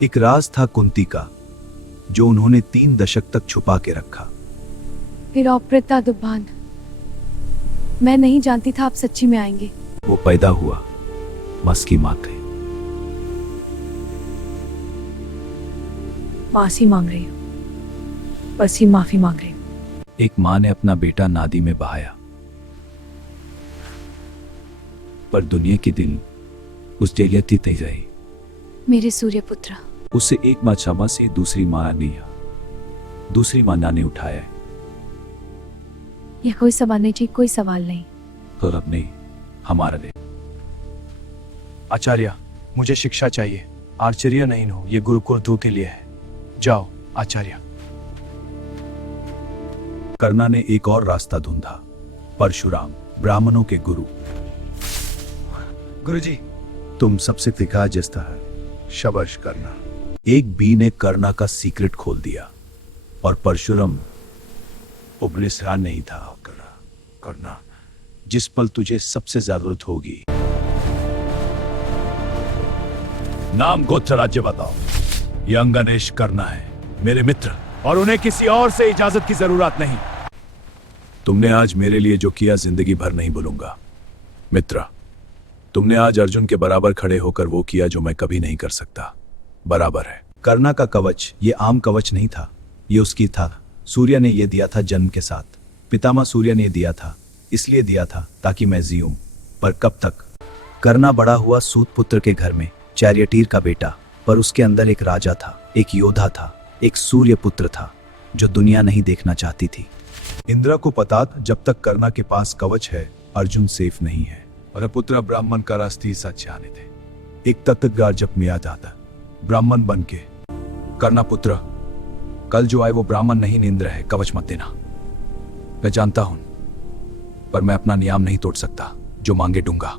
एक राज था कुंती का, जो उन्होंने 3 दशक तक छुपा के रखा। हिरोप्रता दुबान, मैं नहीं जानती था आप सच्ची में आएंगे। वो पैदा हुआ मस्की माँ थे। माफी मांग रही हूँ, बस ही माफी मांग रही हूँ। एक माँ ने अपना बेटा नादी में बहाया, पर दुनिया के दिन उस जयती तय रही। मेरे सूर्यपुत्र, उससे एक माँ क्षमा से दूसरी माँ ने दूसरी माँ ने उठाया। यह कोई सवाल नहीं, ठीक कोई सवाल नहीं। तो अब नहीं हमारा दे। आचार्य, मुझे शिक्षा चाहिए। आश्चर्य नहीं हो, ये गुरुकुल तू के लिए है। जाओ आचार्य। कर्णा ने एक और रास्ता ढूंढा। परशुराम, ब्राह्मणों के गुरु। गुरुजी, तुम सबसे दिखा जैसा है। शाबाश कर्णा। एक बी ने कर्णा का सीक्रेट खोल दिया और परशुराम उबलिसरान नहीं था। कर्णा, जिस पल तुझे सबसे जरूरत होगी। नाम गोत्र राज्य बताओ। ये अंगनेश कर्णा है, मेरे मित्र, और उन्हें किसी और से इजाजत की जरूरत नहीं। तुमने आज मेरे लिए जो किया जिंदगी भर नहीं भूलूंगा। मित्र, तुमने आज अर्जुन के बराबर खड़े होकर वो किया जो मैं कभी नहीं कर सकता। बराबर है। कर्णा का कवच ये आम कवच नहीं था, ये उसकी था। सूर्य ने ये दिया था जन्म के साथ। पितामह सूर्य ने दिया था, इसलिए दिया था ताकि मैं जीऊं। पर कब तक? कर्णा बड़ा हुआ सूत पुत्र के घर में, चैरियटीर का बेटा। पर उसके अंदर एक राजा था, एक योद्धा था, एक सूर्य पुत्र था जो दुनिया नहीं देखना चाहती थी। इंद्र को पता था जब तक कर्णा के पास कवच है, अर्जुन सेफ नहीं है। और पुत्र ब्राह्मण का रास्ते सच जाने थे। एक तत्गार जब में आ जाता ब्राह्मण बन के, कर्णा पुत्र, कल जो आए वो ब्राह्मण नहीं इंद्र है, कवच मत देना। मैं जानता हूं, पर मैं अपना नियम नहीं तोड़ सकता। जो मांगे दूंगा।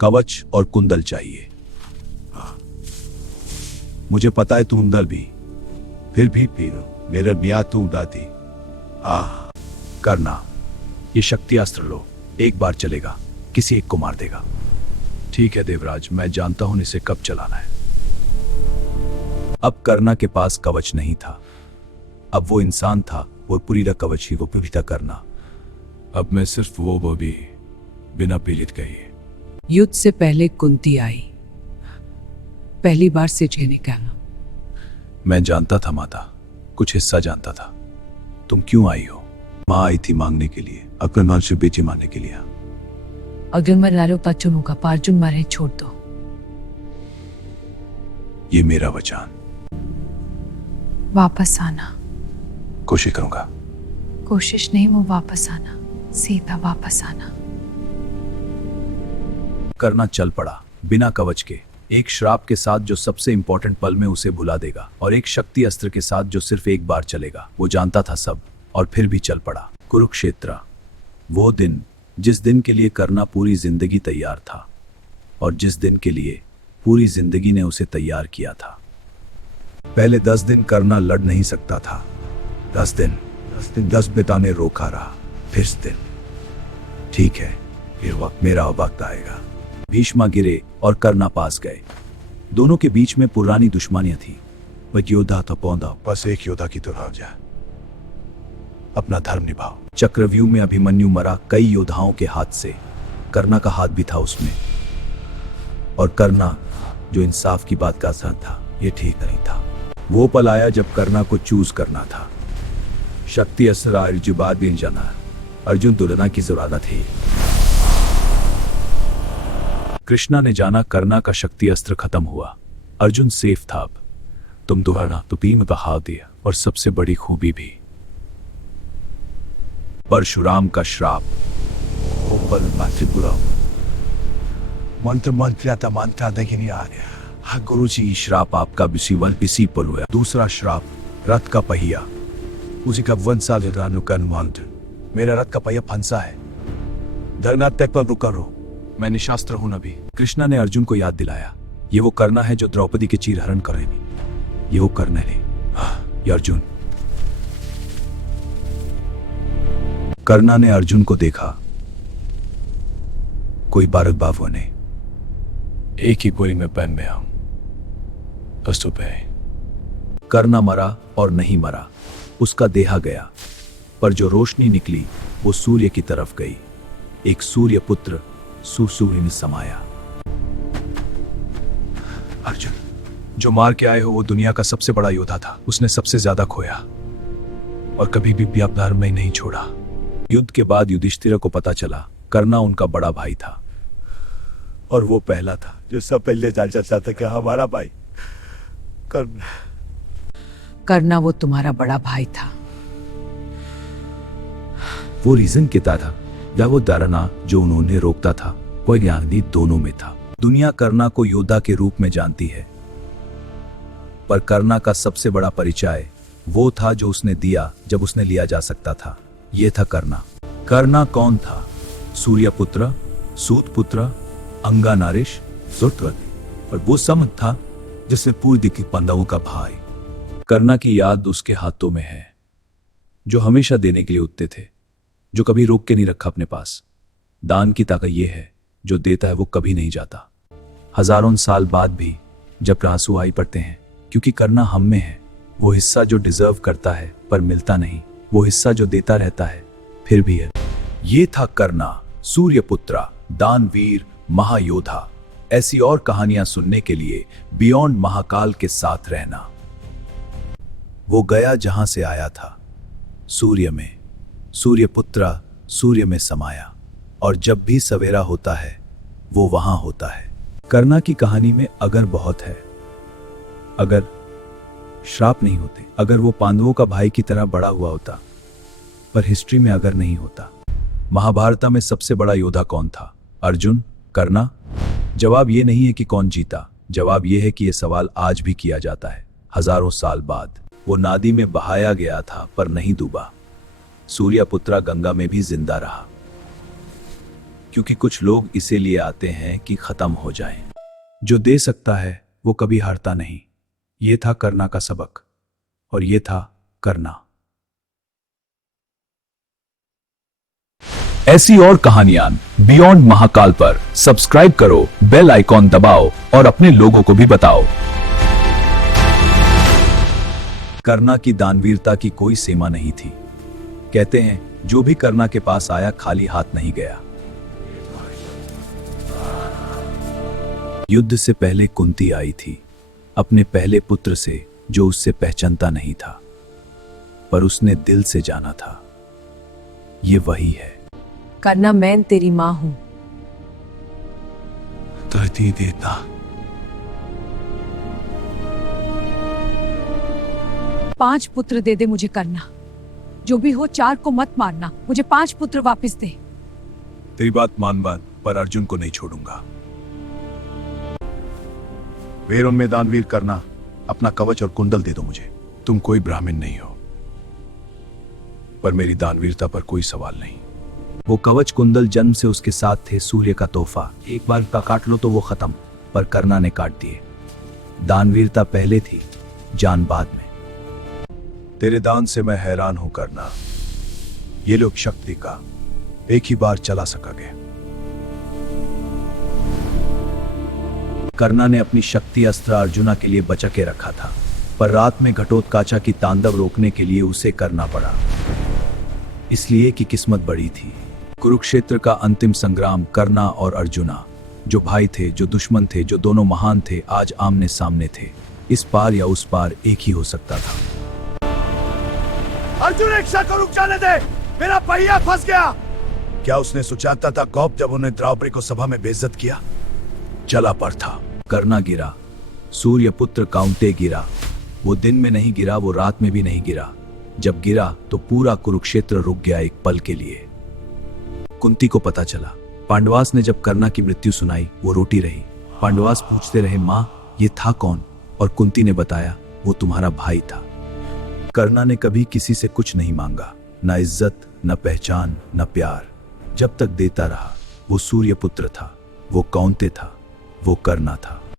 कवच और कुंडल चाहिए। मुझे पता है तू उंदल भी, फिर मेरा मियाँ तू उदाती। करना, ये शक्ति अस्त्र लो। एक बार चलेगा, किसी एक को मार देगा। ठीक है देवराज, मैं जानता हूं इसे कब चलाना है। अब कर्णा के पास कवच नहीं था। अब वो इंसान था और पूरी रा कवच ही वो पीड़िता करना। अब मैं सिर्फ वो भी बिना पीड़ित गई। युद्ध से पहले कुंती आई, पहली बार सिजे ने कहा। मैं जानता था माता, कुछ हिस्सा जानता था। तुम क्यों आई हो? माँ आई थी मांगने के लिए, अपने मन से बेचे मारने के लिए। अगर मैं लारो पच्चुनों का पार्जुन मारे छोड़ दो। ये मेरा वचन। वापस आना। कोशिश करूंगा। कोशिश नहीं, वो वापस आना, सीधा वापस आना। कर्णा चल पड़ा बिना कवच के, एक श्राप के साथ जो सबसे इंपॉर्टेंट पल में उसे भुला देगा, और एक शक्ति अस्त्र के साथ जो सिर्फ एक बार चलेगा। वो जानता था सब, और फिर भी चल पड़ा। कुरुक्षेत्र, वो दिन जिस दिन के लिए कर्णा पूरी जिंदगी तैयार था, और जिस दिन के लिए पूरी जिंदगी ने उसे तैयार किया था। पहले 10 दिन कर्णा लड़ नहीं सकता था। 10 दिन 10 पिता ने रोका रहा। फिर दिन, ठीक है, फिर वक्त मेरा वक्त आएगा। भीष्मा गिरे और कर्णा पास गए। दोनों के बीच में पुरानी दुश्मनियां थी। वह योद्धा था पौधा, बस एक योद्धा की तो रह जा। अपना धर्म निभाओ। चक्रव्यूह में अभिमन्यु मरा कई योद्धाओं के हाथ से। कर्णा का हाथ भी था उसमें। और कर्णा जो इंसाफ की बात का साथ था, ये ठीक नहीं था। वो पल आया जब कर्णा को चूज करना था। शक्ति अस्त्र अर्जुन भी जाना, अर्जुन तुलना की जरूरत थी। कृष्णा ने जाना कर्णा का शक्ति अस्त्र खत्म हुआ। अर्जुन सेफ था। अब तुम दोबारा तो पी में बहा दिया, और सबसे बड़ी खूबी भी परशुराम का श्राप। मंत्र मंत्र नहीं आ रहा। हाँ गुरु जी, श्राप आपका इसी पर हुआ। दूसरा श्राप, रथ का पहिया। उसी का वंशा मंत्र। मेरा रथ का पहिया फंसा है। धरना तक पर रुका रहो, मैं निशास्त्र हूं नबी। कृष्णा ने अर्जुन को याद दिलाया, ये वो कर्णा है जो द्रौपदी के चीरहरण करेगी। ये वो कर्णा है। ये अर्जुन। कर्णा ने अर्जुन को देखा। कोई बारक बाबू ने एक ही गोली में पैन में हम। करना मरा और नहीं मरा, उसका देहा गया, पर जो रोशनी निकली वो सूर्य की तरफ गई। एक सूर्य पुत्र सूर्य में समाया। अर्जुन, जो मार के आए हो वो दुनिया का सबसे बड़ा योद्धा था। उसने सबसे ज्यादा खोया और कभी भी अपना धर्म नहीं छोड़ा। युद्ध के बाद युधिष्ठिर को पता चला कर्णा उनका बड़ा भाई था और वो पहला था जो सब पहले जान सकता था कि हमारा भाई करना वो तुम्हारा बड़ा भाई था। वो रीजन कितना था या वो डरना जो उन्होंने रोकता था, वो ज्ञानी दोनों में था। दुनिया कर्णा को योद्धा के रूप में जानती है, पर कर्णा का सबसे बड़ा परिचय वो था जो उसने दिया जब उसने लिया जा सकता था। ये था कर्णा। कर्णा कौन था? सूर्यपुत्र, सूतपुत्र, अंगानारिश, सुरत्वती, और वो समत था जिसने पूर्व के पांडवों का भाई। कर्णा की याद उसके हाथों में है, जो हमेशा देने के लिए उठते थे, जो कभी रोक के नहीं रखा अपने पास। दान की ताकत ये है, जो देता है वो कभी नहीं जाता। हजारों साल बाद भी जब आंसू आई पड़ते हैं, क्योंकि कर्णा हम में है, वो हिस्सा जो डिजर्व करता है पर मिलता नहीं, वो हिस्सा जो देता रहता है फिर भी है। ये था कर्णा, सूर्यपुत्रा, दानवीर, महायोद्धा। ऐसी और कहानियां सुनने के लिए बियॉन्ड महाकाल के साथ रहना। वो गया जहां से आया था, सूर्य में। सूर्यपुत्रा सूर्य में समाया, और जब भी सवेरा होता है वो वहां होता है। कर्णा की कहानी में अगर बहुत है। अगर श्राप नहीं होते, अगर वो पांडवों का भाई की तरह बड़ा हुआ होता, पर हिस्ट्री में अगर नहीं होता। महाभारत में सबसे बड़ा योद्धा कौन था? अर्जुन? कर्णा? जवाब ये नहीं है कि कौन जीता, जवाब ये है कि ये सवाल आज भी किया जाता है। हजारों साल बाद वो नदी में बहाया गया था पर नहीं डूबा। सूर्यपुत्रा गंगा में भी जिंदा रहा, क्योंकि कुछ लोग इसीलिए आते हैं कि खत्म हो जाएं। जो दे सकता है वो कभी हारता नहीं। ये था कर्णा का सबक, और ये था कर्णा। ऐसी और कहानियां बियॉन्ड महाकाल पर सब्सक्राइब करो, बेल आइकॉन दबाओ और अपने लोगों को भी बताओ। कर्णा की दानवीरता की कोई सीमा नहीं थी। कहते हैं जो भी कर्णा के पास आया खाली हाथ नहीं गया। युद्ध से पहले कुंती आई थी, अपने पहले पुत्र से जो उससे पहचानता नहीं था, पर उसने दिल से जाना था। ये वही है। करना मैं तेरी मां हूं। धरती देता। पांच पुत्र दे दे मुझे करना, जो भी हो 4 को मत मारना, मुझे 5 पुत्र वापस दे। तेरी बात मान बात, पर अर्जुन को नहीं छोड़ूंगा। वीर उनमें दानवीर करना, अपना कवच और कुंडल दे दो मुझे। तुम कोई ब्राह्मण नहीं हो, पर मेरी दानवीरता पर कोई सवाल नहीं। वो कवच कुंडल जन्म से उसके साथ थे, सूर्य का तोहफा। एक बार का काट लो तो वो खत्म, पर कर्णा ने काट दिए। दानवीरता पहले थी, जान बाद में। तेरे दान से मैं हैरान हूं करना। ये लोग शक्ति का एक ही बार चला सकोगे। कर्णा ने अपनी शक्ति अस्त्र अर्जुना के लिए बचा के रखा था, पर रात में घटोत्कचा की तांडव रोकने के लिए उसे करना पड़ा, इसलिए कि किस्मत बड़ी थी। कुरुक्षेत्र का अंतिम संग्राम कर्णा और अर्जुना, जो भाई थे, जो दुश्मन थे, जो दोनों महान थे, आज आमने सामने थे। इस पार या उस पार एक ही हो सकता था। अर्जुन एक शक रुक जाने दे, मेरा पहिया फंस गया। क्या उसने सोचा था कौप जब उन्हें द्रौपदी को सभा में बेइज्जत किया? चला पर था। कर्णा गिरा, सूर्यपुत्र काउंटे गिरा। वो दिन में नहीं गिरा, वो रात में भी नहीं गिरा। जब गिरा तो पूरा कुरुक्षेत्र रुक गया एक पल के लिए। कुंती को पता चला। पांडवास ने जब कर्णा की मृत्यु सुनाई, वो रोटी रही। पांडवास पूछते रहे, मां ये था कौन? और कुंती ने बताया, वो तुम्हारा भाई था। कर्णा ने कभी किसी से कुछ नहीं मांगा, ना इज्जत, ना पहचान, ना प्यार। जब तक देता रहा। वो सूर्यपुत्र था, वो कौंते था, वो कर्णा था।